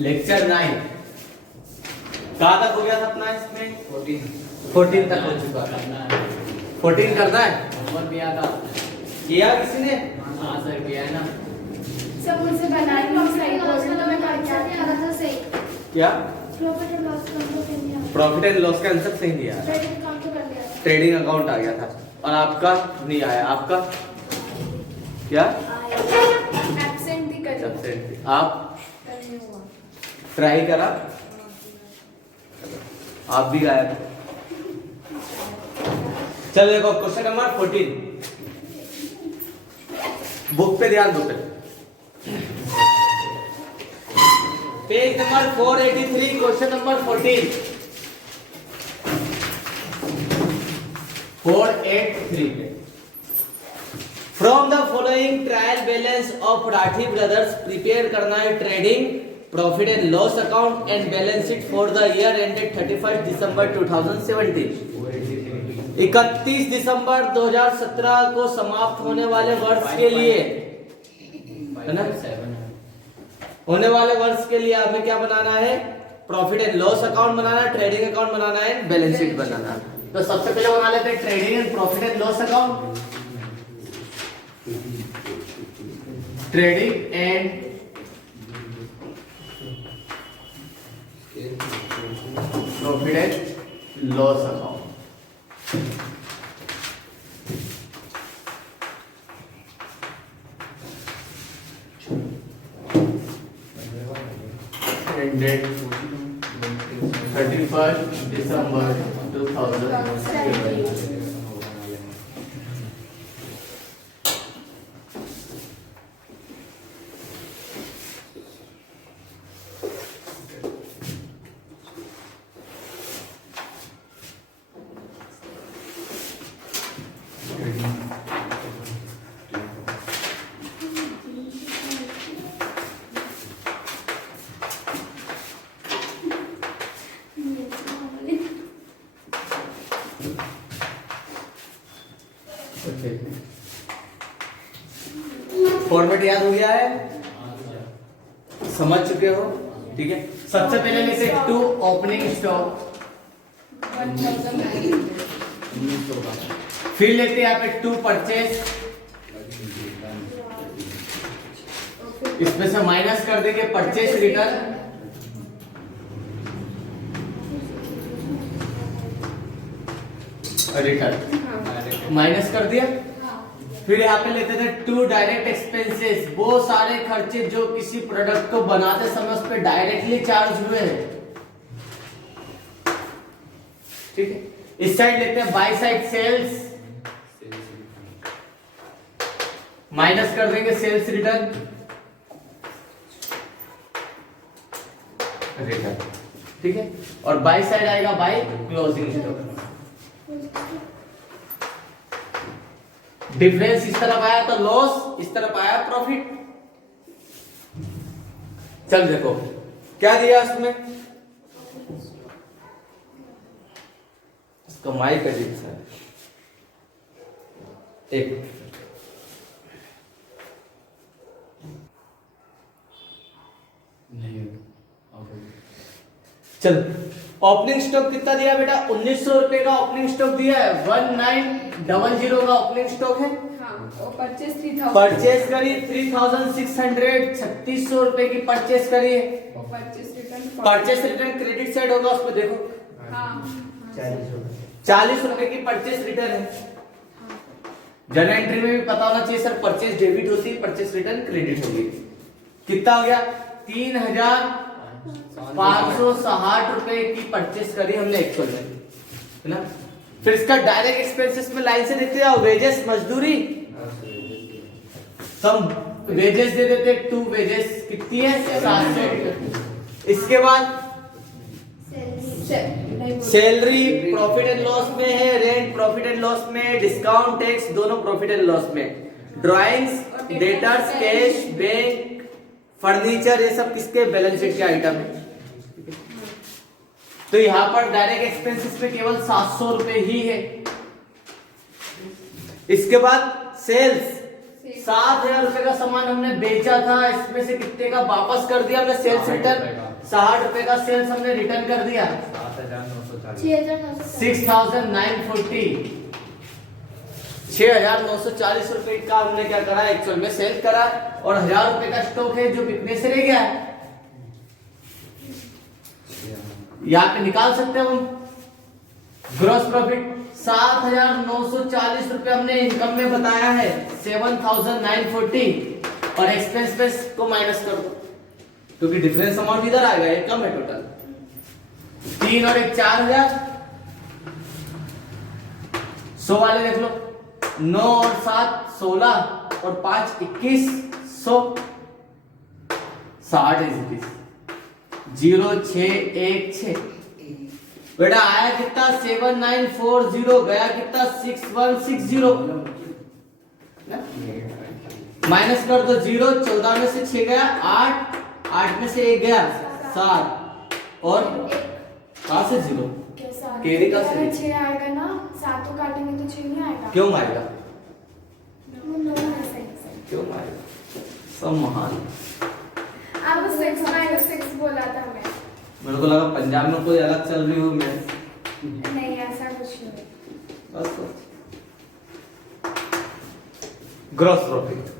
Lecture 9 कहाँ तक हो गया था अपना? इसमें 14 तक हो चुका था। 14 करना है, होमवर्क दिया था। किया किसी ने? हाँ सर किया है ना। सब मुझसे बनाई नहीं सही क्वेश्चन तो मैं करके आ रहा था सही। क्या? प्रॉफिट एंड लॉस का आंसर सही दिया। प्रॉफिट एंड लॉस का आंसर सही दिया। क्रेडिट अकाउंट तो कर लिया। ट्रेडिंग अकाउंट आ गया था और आपका नहीं आया। आपका क्या? एब्सेंट ही कर। Absent। आप नहीं हुआ। ट्राई करा, आप भी गायब। चल देखो क्वेश्चन नंबर 14, बुक पे ध्यान दो। पेज नंबर 483, क्वेश्चन नंबर 14, 483 पे। From the following trial balance of Rathi brothers prepare करना है trading profit and loss account and balance sheet for the year ended 31 December 2017। 31 December 2017 को समाप्त होने वाले वर्ष के लिए, है ना, होने वाले वर्ष के लिए हमें क्या बनाना है? प्रॉफिट एंड लॉस अकाउंट बनाना है, ट्रेडिंग अकाउंट बनाना है, बैलेंस शीट बनाना है। तो सबसे पहले बना लेते हैं trading and profit and loss account. Trading and profit and loss account. Ended 31 December 2017। Format याद हो गया है? समझ चुके हो? ठीक है, सबसे पहले लेते हैं टू ओपनिंग स्टॉक, फिर लेते हैं यहाँ पे टू परचेस, इसमें से माइनस कर देंगे परचेस रिटर्न, रिटर्न माइनस कर दिया। फिर यहाँ पे लेते थे टू डायरेक्ट एक्सपेंसेस, वो सारे खर्चे जो किसी प्रोडक्ट को बनाते समय उस पर डायरेक्टली चार्ज हुए हैं। ठीक है, इस साइड लेते हैं बाय साइड सेल्स, माइनस कर देंगे सेल्स रिटर्न, ठीक है, और बाय साइड आएगा बाय क्लोजिंग स्टॉक। डिफरेंस इस तरफ आया तो लॉस, इस तरफ आया प्रॉफिट। चल देखो क्या दिया इसमें, इसका माइक अजीब सा है, एक चल ओपनिंग स्टॉक कितना दिया बेटा? 1900 रुपए का ओपनिंग स्टॉक दिया है। 1900 का ओपनिंग स्टॉक है। परचेस करी 3600, 3600 रुपए की परचेस करी है। परचेस रिटर्न क्रेडिट साइड होगा, उसको देखो 40 रुपए की परचेस रिटर्न है। जर्नल एंट्री में भी पता होना चाहिए सर, परचेस डेबिट होती है, परचेस रिटर्न क्रेडिट होगी। कितना हो गया? 3560 रुपए की परचेस करी हमने एक्चुअल में, है ना। फिर इसका डायरेक्ट एक्सपेंसेस में लाइन से देते हैं वेजेस, मजदूरी, सब वेजेस दे देते। टू वेजेस कितनी है? 700। इसके बाद सैलरी प्रॉफिट एंड लॉस में है, रेंट प्रॉफिट एंड लॉस में, डिस्काउंट टैक्स दोनों प्रॉफिट एंड लॉस में, drawings, debtors, cash, bank, furniture, ये सब किसके? बैलेंस शीट के आइटम है। तो यहां पर डायरेक्ट एक्सपेंसेस में केवल 700 रुपए ही है। इसके बाद सेल्स, 7000 रुपए का सामान हमने बेचा था, इसमें से कितने का वापस कर दिया हमने सेल्स रिटर्न? 60 रुपए का सेल्स हमने रिटर्न कर दिया 7,940 6940 6,940 रुपए का हमने क्या करा एक्चुअल में सेल करा और 1000 रुपए का स्टॉक है जो बिकने से रह गया है यहाँ पे निकाल सकते हो हम ग्रॉस प्रॉफिट 7,940 रुपए हमने इनकम में बताया है 7,940 और एक्सपेंस पे को माइनस कर दो क्योंकि डिफरेंस अमाउंट इधर आएगा ये कम है टोटल 3 और 1 4,000 100 वाले देख लो 9 और 7 16 और 5 21 100 60 0 6 1 6 बेटा आया कितना 7940 गया कितना 6160 माइनस कर दो 0 14 में से 6 गया 8 8 में से 1 गया 7 और कहां से 0 केरी का से 6 आएगा ना 7 को काटेंगे तो 6 नहीं आएगा क्यों आएगा सही क्यों आएगा सब महान अब 6 - 6 बोला था मैं मेरे को लगा पंजाब में कोई अलग चल रही हो मैं नहीं ऐसा कुछ नहीं बस ग्रॉस प्रॉफिट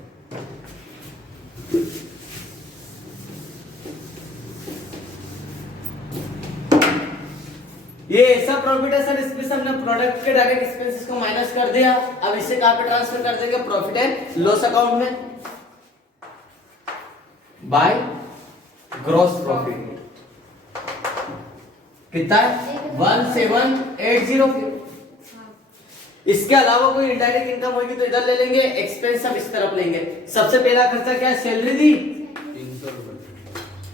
ये ऐसा प्रॉफिट है सर इसमें से हमने प्रोडक्ट के डायरेक्ट एक्सपेंसेस को माइनस कर दिया अब इसे कहां पे ट्रांसफर कर देंगे प्रॉफिट एंड लॉस अकाउंट में बाय ग्रॉस प्रॉफिट कितना है 1780 इसके अलावा कोई इनडायरेक्ट इनकम होगी तो इधर ले लेंगे एक्सपेंस हम इस तरफ लेंगे सबसे पहला खर्चा क्या है सैलरी दी 300 रुपए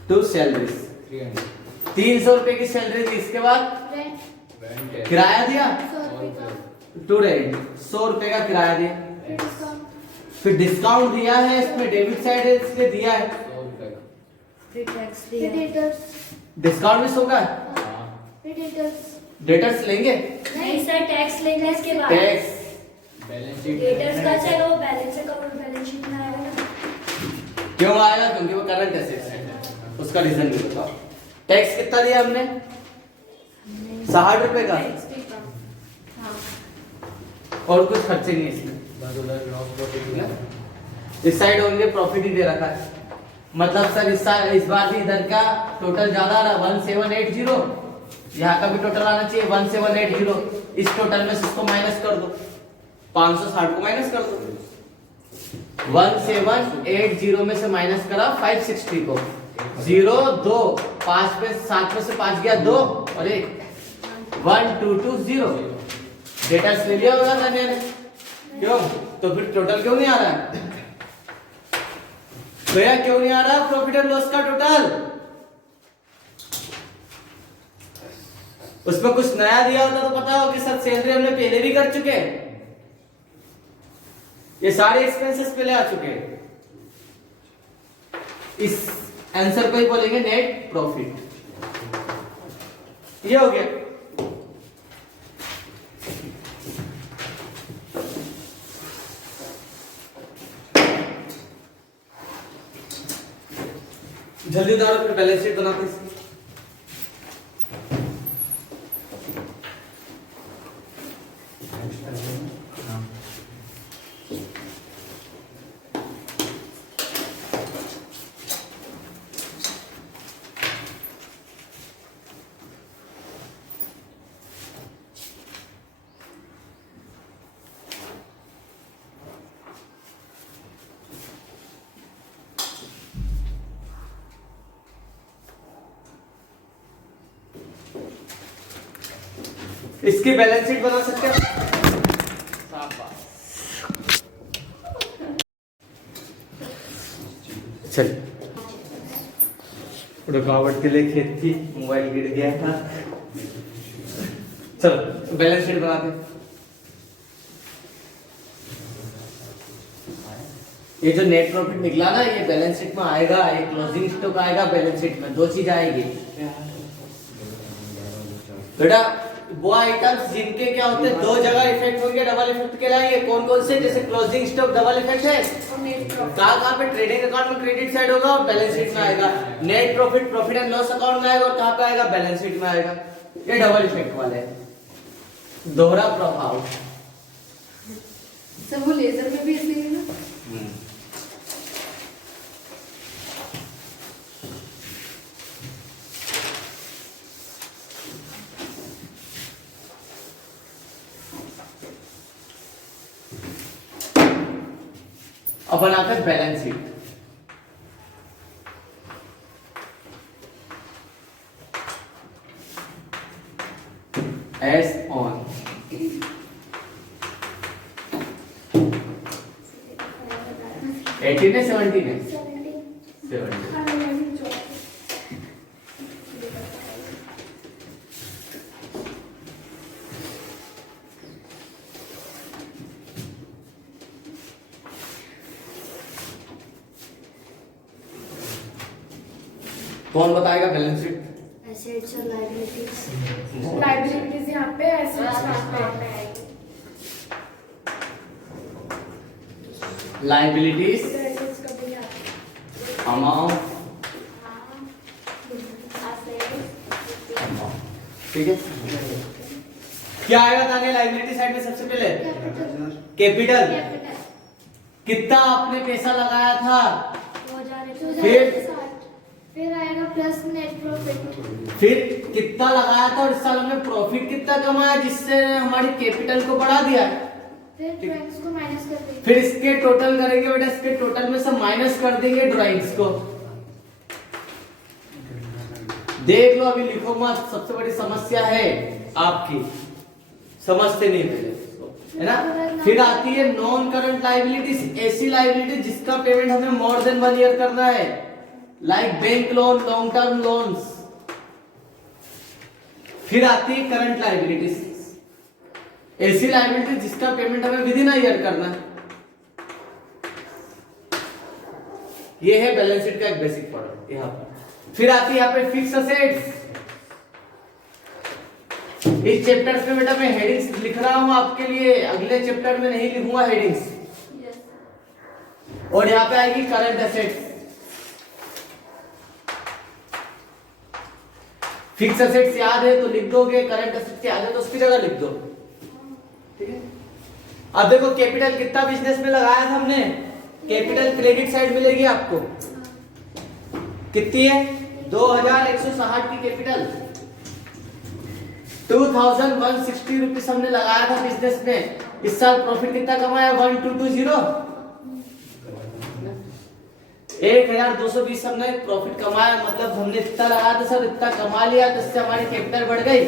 टू सैलरीज 300 300 रुपए की सैलरी दी इसके बाद रेंट है किराया दिया 100 रुपए का टू रेंट 100 रुपए का किराया दिया फिर डिस्काउंट दिया है इसमें डेबिट साइड है इसलिए दिया है 100 रुपए का फिर टैक्स दिया डिस्काउंट भी 100 का है हाँ डेटर्स लेंगे नहीं सर टैक्स लेने इसके बाद टैक्स बैलेंस शीट डेटर्स का चलो बैलेंस अकाउंट बैलेंस शीट में आएगा ना क्यों आएगा क्योंकि वो करंट एसेट्स है उसका रीजन भी बताओ टैक्स कितना दिया हमने 60 रुपए का हाँ और कुछ खर्चे नहीं इसमें बस उधर ग्रॉस प्रॉफिट इस साइड ओनली प्रॉफिट ही दे रखा है मतलब सर इस बार भी इधर का टोटल ज्यादा आ रहा 1780 यहाँ का भी टोटल आना चाहिए 1780 इस टोटल में से इसको माइनस कर दो 560 को माइनस कर दो 1780 में से माइनस करा 560 को 0 2 5 पे 7 में से 5 गया 2 और 1 1220 डेटा ले लिया होगा धन्य ने क्यों तो फिर टोटल क्यों नहीं आ रहा है भैया क्यों नहीं आ रहा प्रॉफिट एंड लॉस का टोटल उसमें कुछ नया दिया होता तो पता हो कि सर सैलरी हमने पहले भी कर चुके हैं ये सारे एक्सपेंसेस पहले आ चुके हैं इस आंसर को ही बोलेंगे नेट प्रॉफिट ये हो गया जल्दी दौड़ फिर बैलेंस शीट बनाते हैं इसकी बैलेंस शीट बना सकते हो चल रुकावट के लिए खेत थी मोबाइल गिर गया था चलो बैलेंस शीट बनाते हैं ये जो नेट प्रॉफिट निकला ना ये बैलेंस शीट में आएगा ये क्लोजिंग स्टॉक आएगा बैलेंस शीट में दो चीज आएगी बेटा वो आइटम्स जिनके क्या होते हैं दो जगह इफेक्ट होंगे डबल इफेक्ट कहलाएंगे। कौन कौन से? जैसे क्लोजिंग स्टॉक डबल इफेक्ट है, कहाँ पे ट्रेडिंग अकाउंट में क्रेडिट साइड होगा और बैलेंस शीट में आएगा। Net profit profit and loss account में आएगा और कहाँ पे आएगा? बैलेंस शीट में आएगा। ये डबल इफेक्ट वाले हैं। दोहरा प्रभाव सब वो लेजर में भी इसलिए ना। अब बनाते हैं बैलेंस शीट। एस ऑन 18 है 17 है 17। कौन बताएगा बैलेंस शीट? एसेट्स और लायबिलिटीज। लाइबिलिटीज यहाँ पे, एसेट्स यहाँ पे। लाइबिलिटीज एसेट्स का भी यहाँ पे। अमाउंट, ठीक है। क्या आएगा ताने लाइबिलिटी साइड में? सबसे पहले कैपिटल। कितना आपने पैसा लगाया था? 2000। फिर आएगा प्लस नेट प्रॉफिट। फिर कितना लगाया था और इस साल हमने प्रॉफिट कितना कमाया जिससे हमारी कैपिटल को बढ़ा दिया। फिर ड्राइंग्स को माइनस कर देंगे। फिर इसके टोटल करेंगे बेटा, इसके टोटल में से माइनस कर देंगे ड्राइंग्स को। देख लो, अभी लिखो मत, सबसे बड़ी समस्या है आपकी, समझते नहीं पहले, है ना। फिर आती है नॉन करंट लाइबिलिटीज, ऐसी लाइबिलिटी जिसका पेमेंट हमें मोर देन 1 ईयर करना है, like bank loan, long term loans. फिर आती है करंट लाइबिलिटीज, ऐसी लाइबिलिटी जिसका पेमेंट हमें विद इन अ ईयर करना है। ये है बैलेंस शीट का एक बेसिक फॉर्मूला यहाँ पर। फिर आती है यहाँ पे फिक्स असेट्स। इस चैप्टर में बेटा मैं हेडिंग्स लिख रहा हूं आपके लिए, अगले चैप्टर में नहीं लिखूंगा हेडिंग्स। और यहाँ पे आएगी करंट असेट्स। फिक्स असेट्स याद है तो लिख दोगे, करंट असेट्स याद है तो उसकी जगह लिख दो, ठीक है। अब देखो कैपिटल कितना बिजनेस में लगाया था हमने, कैपिटल क्रेडिट साइड मिलेगी आपको, कितनी है? 2160 की कैपिटल, 2160 रुपीस हमने लगाया था बिजनेस में। इस साल प्रॉफिट कितना कमाया? 1220, 1220 हमने प्रॉफिट कमाया। मतलब हमने इतना लगाया था सर, इतना कमा लिया तो इससे हमारी कैपिटल बढ़ गई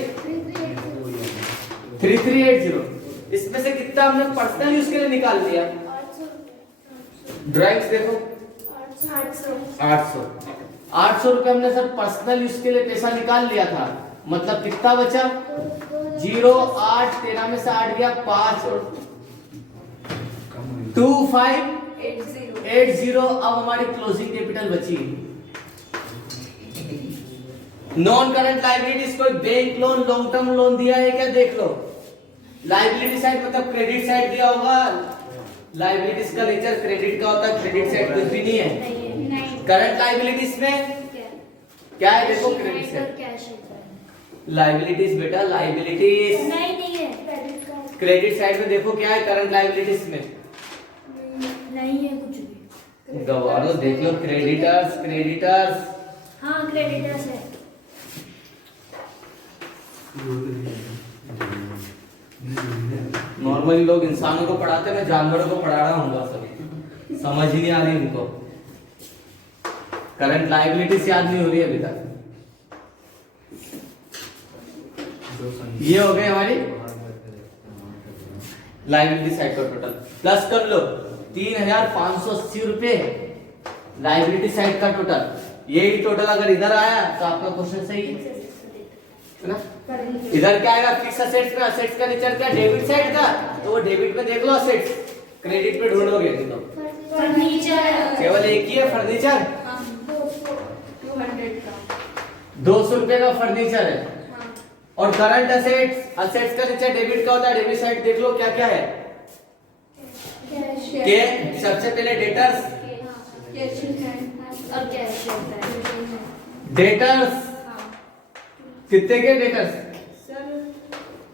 3380। इसमें से कितना हमने पर्सनल यूज के लिए निकाल लिया? ड्राइंग्स देखो 800 रुपए हमने सर पर्सनल यूज के लिए पैसा निकाल लिया था। मतलब कितना बचा? 0 8 13 में से 8 गया 5 और 2580। अब हमारी क्लोजिंग कैपिटल बची। नॉन करंट लाइबिलिटीज, कोई bank loan, long term loan दिया है क्या? देख लो। लाइबिलिटी साइड मतलब क्रेडिट साइड दिया होगा। लाइबिलिटीज का नेचर क्रेडिट का होता है, क्रेडिट साइड कुछ भी नहीं है। करंट लाइबिलिटीज में क्या है? देखो क्रेडिट साइड लाइबिलिटीज, बेटा लाइबिलिटीज नहीं है। क्रेडिट साइड में देखो क्या है करंट लाइबिलिटीज में? नहीं है कुछ भी। गवा दो, देख लो क्रेडिटर्स, हाँ क्रेडिटर्स है। नॉर्मली लोग इंसानों को पढ़ाते हैं, मैं जानवरों को पढ़ा रहा हूँ, सभी समझ ही नहीं आ रही इनको। करंट लाइबिलिटीज याद नहीं हो रही अभी तक। ये हो गए हमारी लाइबिलिटी साइड का टोटल। प्लस कर लो 3580 रुपए लाइबिलिटी साइड का टोटल। यही टोटल अगर इधर आया तो आपका क्वेश्चन सही है ना। इधर क्या आएगा? फिक्स असेट्स में। असेट्स का नेचर क्या? डेबिट साइड का, तो वो डेबिट में देख लो असेट्स, क्रेडिट पे ढूंढोगे तो फर्नीचर केवल एक ही है फर्नीचर। 200 रुपए का फर्नीचर है। और करंट असेट्स, असेट्स का नीचे डेबिट का होता है, डेबिट साइड देख लो क्या क्या है। के सबसे पहले डेटर्स, और कैश होता है। डेटर्स कितने के डेटर्स?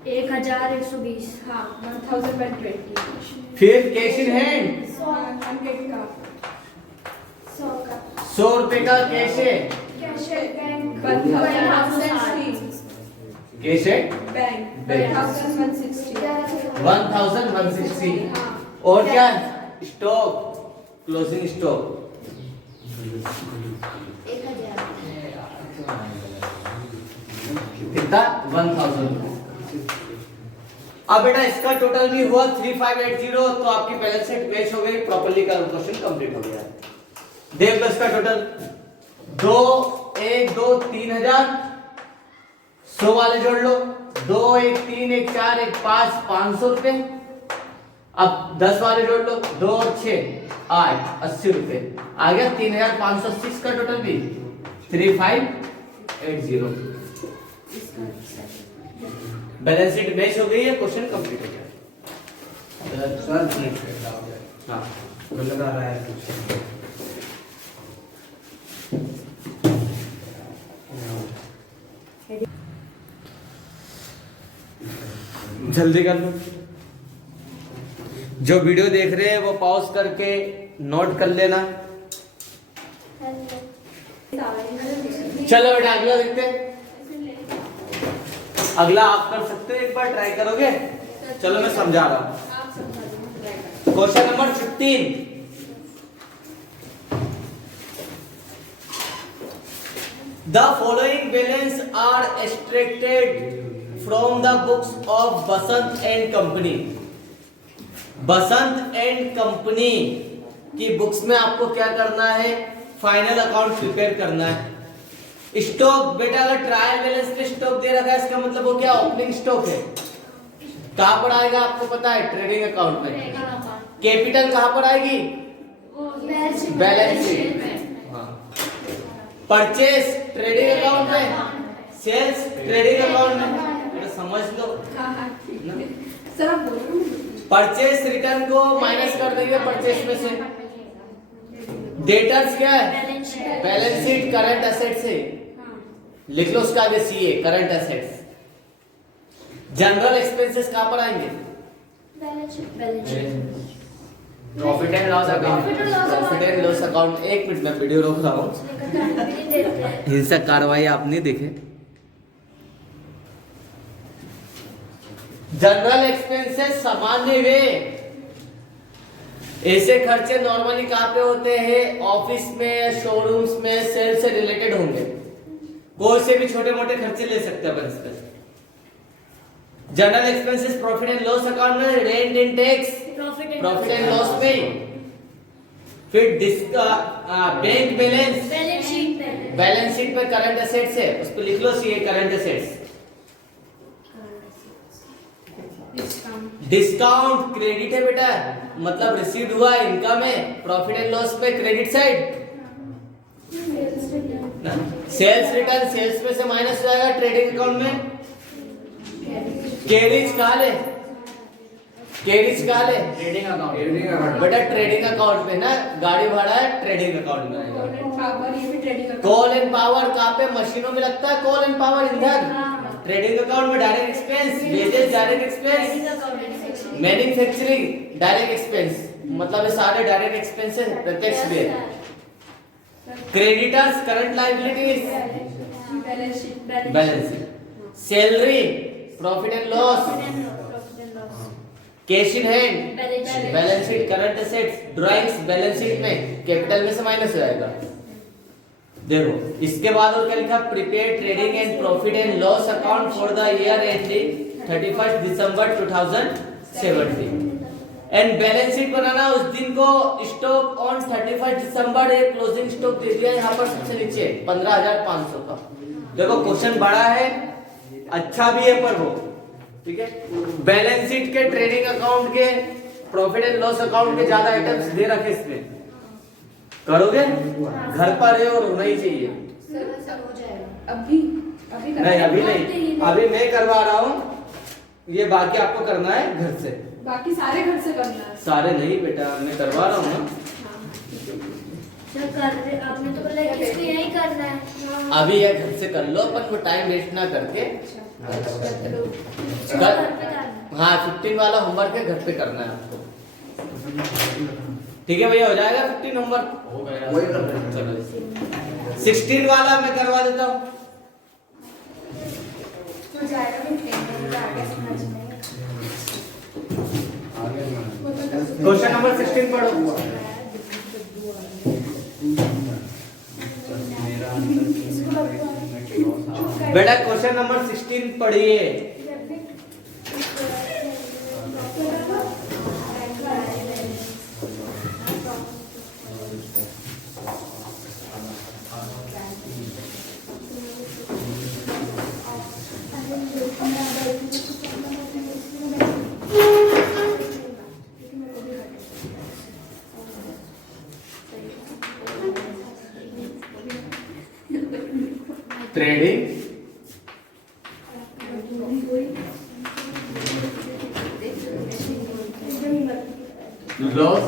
1120। हाँ 1020। फिर कैश इन हैंड 100 का 100 रुपए का कैश है, कैश बैंक 1060। कैश है बैंक बैंक 1160। 1160। और क्या स्टॉक, क्लोजिंग स्टॉक 1000। कितना 1000। अब बेटा इसका टोटल भी हुआ 3580, तो आपकी बैलेंस शीट मैच हो गई, प्रॉपर्ली का क्वेश्चन कंप्लीट हो गया। देख लो इसका टोटल 2 1 2 3000, 100 वाले जोड़ लो, 2 1 3 1 4 1 5 500 रुपए। अब 10 वाले जोड़ लो, 2 और 6 8 80 रुपए आ गया। 3580 का टोटल भी 3580। बैलेंस शीट मैच हो गई है, क्वेश्चन कंप्लीट हो गया। सर हाँ मतलब आ रहा है कुछ जल्दी कर लो। जो वीडियो देख रहे हैं वो पॉज करके नोट कर लेना। चलो बेटा अगला देखते हैं। अगला आप कर सकते हो, एक बार ट्राई करोगे? चलो मैं समझा रहा हूं। Question number 15। The following balance are extracted from the books of Basant and company. Basant and company की बुक्स में आपको क्या करना है? फाइनल अकाउंट प्रिपेयर करना है। स्टॉक बेटा अगर ट्रायल बैलेंस पे स्टॉक दे रखा है, इसका मतलब वो क्या ओपनिंग स्टॉक है। कहां पर आएगा आपको पता है? ट्रेडिंग अकाउंट में। कैपिटल कहां पर आएगी? Balance sheet. Purchase trading account में, सेल्स ट्रेडिंग अकाउंट में। समझ लो सर आप बोलो। परचेस रिटर्न को माइनस कर देंगे परचेस में से। डेटर्स क्या है? बैलेंस शीट करंट एसेट्स है, लिख लो उसका आगे CA current assets. General expenses कहां पर आएंगे? Profit and loss account. Profit and loss account. एक मिनट में वीडियो रोक रहा हूं, हिंसक कार्रवाई आप नहीं देखे। जनरल एक्सपेंसेस सामान्य वे, ऐसे खर्चे नॉर्मली कहां पे होते हैं? ऑफिस में, शोरूम्स में, सेल से रिलेटेड होंगे। कोई से भी छोटे मोटे खर्चे ले सकते हैं अपन इसमें। General expenses profit and loss account में, rent and tax profit and loss में। फिर बैंक बैलेंस, बैलेंस शीट पे करंट एसेट्स है, उस पर लिख लो CA current assets. Discount credit है बेटा, मतलब रिसीव्ड हुआ इनकम है। प्रॉफिट एंड लॉस पे credit side. Sales return, sales में से माइनस हो जाएगा ट्रेडिंग अकाउंट में। कैरिज कहां ले? कैरिज कहां ले? ट्रेडिंग अकाउंट बेटा ट्रेडिंग अकाउंट में ना, गाड़ी भाड़ा है ट्रेडिंग अकाउंट में आएगा। कोल एंड पावर कहां पे? मशीनों में लगता है कोल एंड पावर ईंधन। ट्रेडिंग अकाउंट में direct expense, wages direct expense, manufacturing direct expense, मतलब ये सारे डायरेक्ट एक्सपेंसेस प्रत्यक्ष व्यय। Creditors current liabilities, balance sheet. Salary profit and loss, cash in hand balance sheet current assets. Drawings balance sheet में, capital में से minus हो जाएगा। देखो इसके बाद और क्या लिखा? Prepare trading and profit and loss account for the year ending 31 December 2017 and balance sheet बनाना उस दिन को। स्टॉक ऑन 31 दिसंबर एक क्लोजिंग स्टॉक दे दिया यहाँ पर सबसे नीचे 15,500 का। देखो क्वेश्चन बड़ा है, अच्छा भी है पर वो ठीक है। बैलेंस शीट के, ट्रेडिंग अकाउंट के, प्रॉफिट एंड लॉस अकाउंट के ज्यादा आइटम्स दे रखे इसमें। करोगे? घर पर है और होना ही चाहिए। अभी नहीं अभी नहीं, अभी मैं करवा रहा हूँ, ये बाकी आपको करना है घर से। बाकी सारे घर से करना है। सारे नहीं बेटा, मैं करवा रहा हूँ ना। सर कर रहे आपने तो बोला कि इसको यही करना है। अभी ये घर से कर लो, अपन को टाइम वेस्ट ना करके। इसको घर पे करना है। हाँ 15 वाला होमवर्क है, घर पे करना है आपको। ठीक है भैया, हो जाएगा 15 होमवर्क? हो गया, वही कर रहे हैं। चलो 16 वाला मैं करवा देता हूँ। हो जाएगा 15 मिनट आगे समझ में। आगे ना। क्वेश्चन नंबर 16 पढ़ो। मेरा आंसर बेटा क्वेश्चन नंबर 16 पढ़िए। Trading loss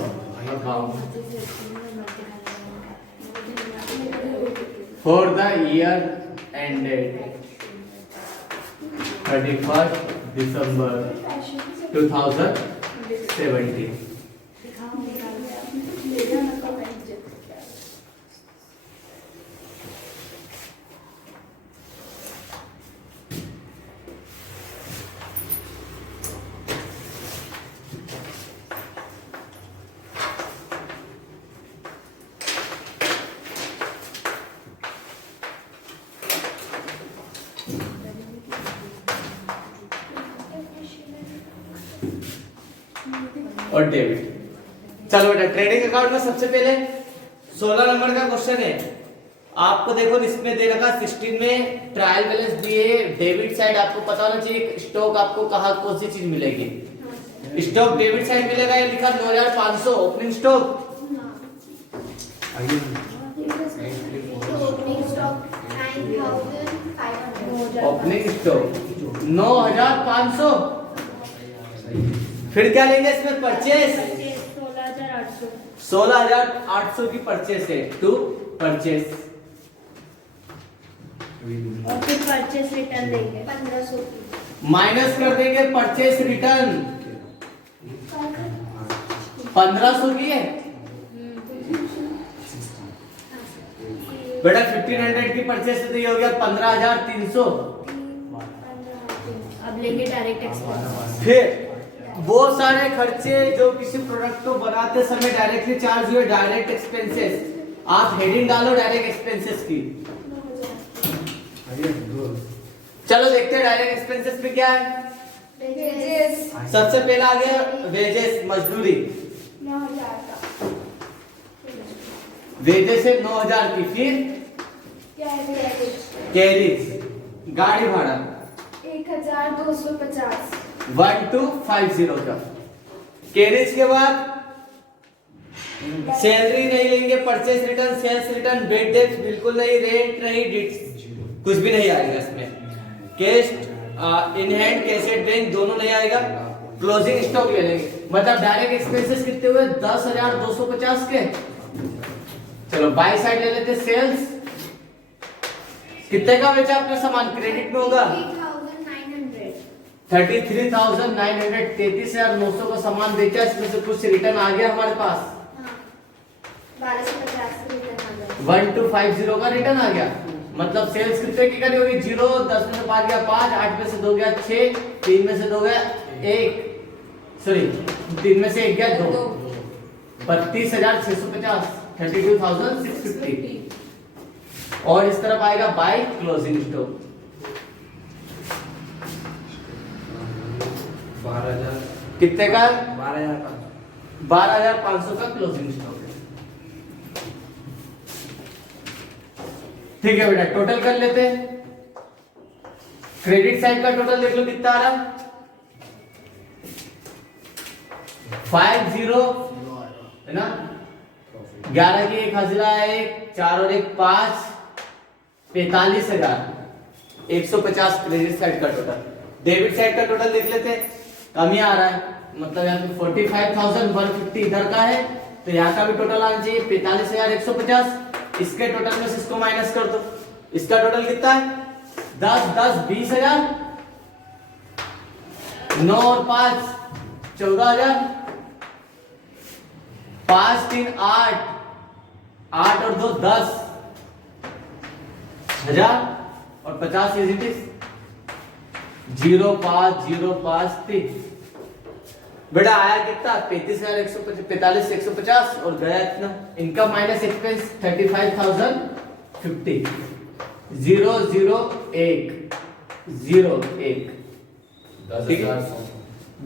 account for the year ended 31st December 2017। और डेबिट। चलो बेटा ट्रेडिंग अकाउंट में सबसे पहले 16 नंबर का क्वेश्चन है। आपको देखो इसमें दे रखा 16 में ट्रायल बैलेंस दिए, डेबिट साइड आपको पता होना चाहिए स्टॉक आपको कहाँ कौन सी चीज मिलेगी। स्टॉक डेबिट साइड मिलेगा, ये लिखा 9500 ओपनिंग स्टॉक। आगे ओपनिंग स्टॉक 9500। Opening stock 9500। फिर क्या लेंगे इसमें परचेस 16800। 16800 की परचेस है, टू परचेस। और फिर परचेस रिटर्न देंगे 1500 की। माइनस कर देंगे परचेस रिटर्न 1500 की है बेटा। 1500 की परचेस तो ये हो गया 15300। अब लेंगे डायरेक्ट एक्सपेंस। फिर वो सारे खर्चे जो किसी प्रोडक्ट को बनाते समय डायरेक्टली चार्ज हुए, डायरेक्ट एक्सपेंसेस, आप हेडिंग डालो डायरेक्ट एक्सपेंसेस की। चलो देखते हैं डायरेक्ट एक्सपेंसेस में क्या है। वेजेस सबसे पहला आ गया वेजेस, मजदूरी। 9000 का। वेजेस है 9000 की। फिर कैरिज, गाड़ी भाड़ा 1250। 1250 का। कैरिज के बाद सैलरी नहीं लेंगे, purchase return, sales return, bad डेब्ट बिल्कुल नहीं, रेंट नहीं, कुछ भी नहीं आएगा इसमें। Cash in hand, cash at bank दोनों नहीं आएगा। क्लोजिंग स्टॉक ले लेंगे, मतलब डायरेक्ट एक्सपेंसेस कितने हुए 10,250 के। चलो बाई साइड ले लेते, सेल्स कितने का बेचा आपने सामान, क्रेडिट में होगा 33,900, 33,900 का सामान बेचा, इसमें से कुछ रिटर्न आ गया हमारे पास। 1250 रिटर्न आ गया। 1250 का रिटर्न आ गया। मतलब सेल्स कितने की करी होगी, 0, 10 में से 5 गया 5, 8 में से 2 गया 6, 3 में से 2 गया 1, सॉरी 3 में से 1 गया 2, 32,650, 32,650। और इस तरफ आएगा बाय क्लोजिंग स्टॉक 12,000 कितने का, 12,500 12,500 का क्लोजिंग स्टॉक है। ठीक है बेटा, टोटल कर लेते हैं। क्रेडिट साइड का टोटल देख लो कितना आ रहा, 50 है ना, 11 की एक हाजिरा है, 4 और 1 5, 45,000। 150 क्रेडिट साइड का टोटल। डेबिट साइड का टोटल देख लेते हैं, कमी आ रहा है, मतलब यहाँ पे 45,150 इधर का है, तो यहाँ का भी टोटल आना चाहिए 45,150। इसके टोटल में से इसको माइनस कर दो, इसका टोटल कितना है 10 10 20,000, 9 और 5 14,000, 5 3 8, 8 और 2 10,000 और 50 इज इट इज 0,5,0,5,3। बेटा आया कितना 45,150 और गया इतना। इनकम माइनस एक्सपेंस 35,050, 0 0 1 0 1,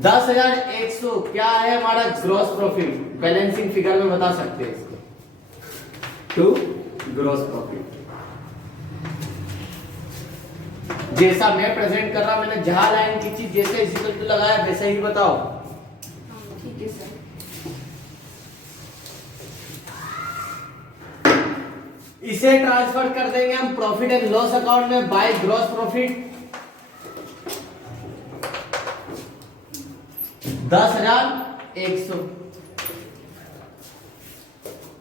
10,100 क्या है हमारा ग्रॉस प्रॉफिट। बैलेंसिंग फिगर में बता सकते हैं इसको, टू ग्रॉस प्रॉफिट। जैसा मैं प्रेजेंट कर रहा, मैंने जहां लाइन की चीज जैसे इक्वल टू लगाया वैसे ही बताओ। ठीक है सर। इसे ट्रांसफर कर देंगे हम प्रॉफिट एंड लॉस अकाउंट में बाय ग्रॉस प्रॉफिट। 10,100।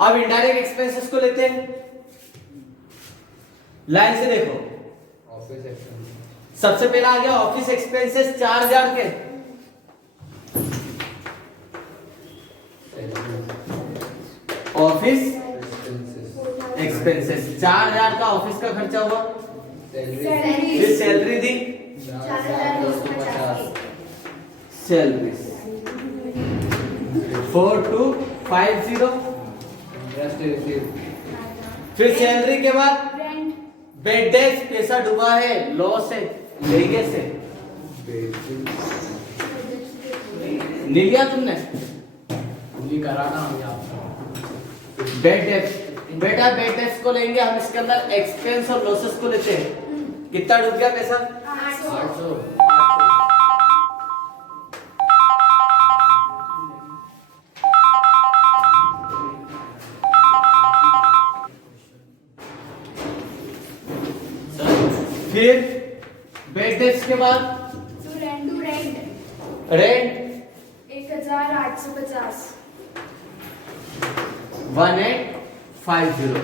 अब इनडायरेक्ट एक्सपेंसेस को लेते हैं, लाइन से देखो। ऑफिस एक्सपेंस सबसे पहला आ गया ऑफिस एक्सपेंसेस 4,000 के। ऑफिस एक्सपेंसेस 4,000 का ऑफिस का खर्चा हुआ, फिर सैलरी दी, 4,250 सैलरी 4250, इंटरेस्ट रिसीव फिर सैलरी के बाद रेंट, बेड डेज पैसा डूबा है, लॉस है, लेगे से नहीं लिया तुमने, नहीं करा ना हम आपको। Bed days. बेटा बेड डेज को लेंगे हम, इसके अंदर एक्सपेंस और लॉसेस को लेते हैं। कितना डूब गया पैसा 800 फिर बेड डेज के बाद टू रेंट रेंट 1,850, 1850।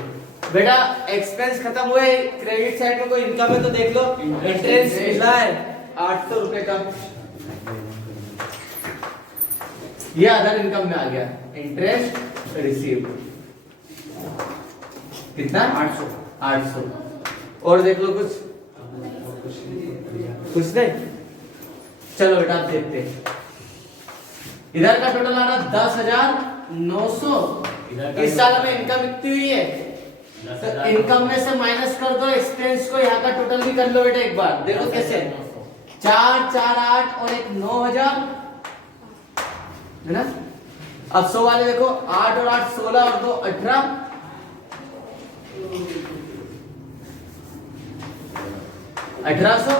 बेटा एक्सपेंस खत्म हुए, क्रेडिट साइड में कोई इनकम है तो देख लो। इंटरेस्ट मिला है 800 रुपए का, ये अदर इनकम में आ गया। इंटरेस्ट रिसीव कितना 800। और देख लो कुछ नहीं। चलो बेटा आप देखते हैं, इधर का टोटल आ रहा 10,900। इस साल में इनकम इतनी हुई है, तो इनकम में से माइनस कर दो एक्सपेंस को, यहाँ का टोटल भी कर लो बेटा एक बार। देखो कैसे 4 4 8 और एक 9,000 है ना। अब 100 वाले देखो, 8 और 8 16 और 2 18, 1800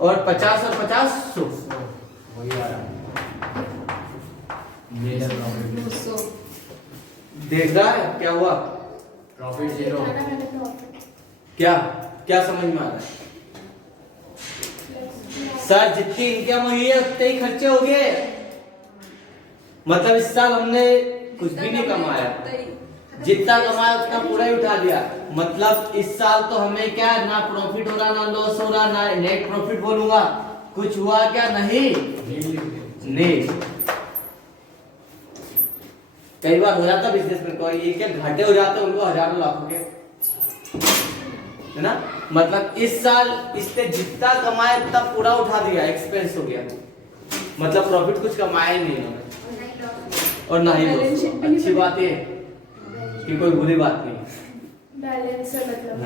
और 50 और 50 100। वही आ रहा है मेजर प्रॉफिट 200। देख रहा है क्या हुआ, प्रॉफिट जीरो। क्या क्या समझ में आ रहा है सर। जितनी इनकम हुई है उतने ही खर्चे हो गए, मतलब इस साल हमने कुछ भी नहीं कमाया, जितना कमाया उतना पूरा ही उठा दिया। मतलब इस साल तो हमें क्या ना प्रॉफिट हो रहा ना लॉस हो रहा, ना नेट प्रॉफिट बोलूंगा, कुछ हुआ क्या नहीं। कई बार हो जाता बिजनेसमैन को, ये क्या घाटे हो जाते हैं उनको हजारों लाखों के, है ना। मतलब इस साल इसने जितना कमाया उतना पूरा उठा दिया, एक्सपेंस हो गया, मतलब प्रॉफिट कुछ कमाया ही नहीं इन्होंने, और ना ही बैलेंस शीट भी नहीं अच्छी बात है कि कोई बुरी बात नहीं। बैलेंस है मतलब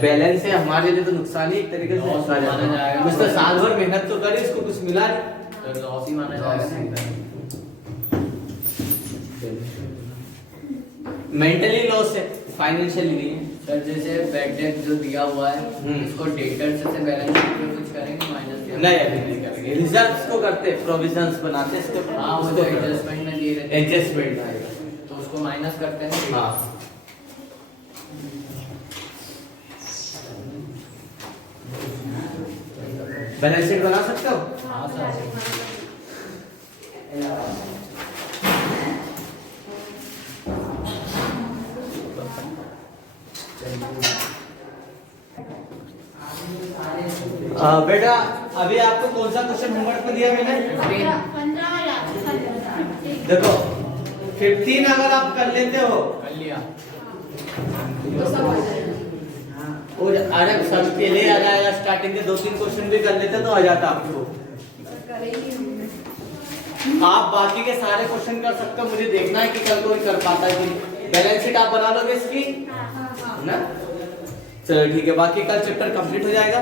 बैलेंस है हमारे लिए तो नुकसान ही एक तरीके से लॉस होता माना जाएगा। कुछ तो साल भर मेहनत तो करी, उसको कुछ मिला नहीं, तो लॉस ही माना जाएगा। मेंटली लॉस है, फाइनेंशियली नहीं है। सर जैसे बैड डेट जो दिया हुआ है हम्म। इसको डेटर से बैलेंस शीट में कुछ करेंगे माइनस नहीं अभी नहीं करेंगे, रिजर्व्स को करते, प्रोविजंस बनाते इसको। हाँ वो तो एडजस्टमेंट में दिए रहते हैं, एडजस्टमेंट आएगा, तो उसको माइनस करते हैं। हाँ। बैलेंस शीट बना सकते हो? हाँ सर। बेटा अभी आपको कौन सा क्वेश्चन होमवर्क में दिया मैंने? 15 वाला 15 देखो 15 अगर आप कर लेते हो कर लिया। तो सब आ जाएगा। और अरे सब के लिए आ जाएगा, स्टार्टिंग के 2-3 क्वेश्चन भी कर लेते तो आ जाता आपको। करेंगे हमने। आप बाकी के सारे क्वेश्चन कर सकते हो, मुझे देखना है कि कल कोई कर पाता है कि नहीं। बैलेंस शीट आप बना लोगे इसकी, हाँ हाँ है ना? चलो ठीक है, बाकी कल चैप्टर कंप्लीट हो जाएगा।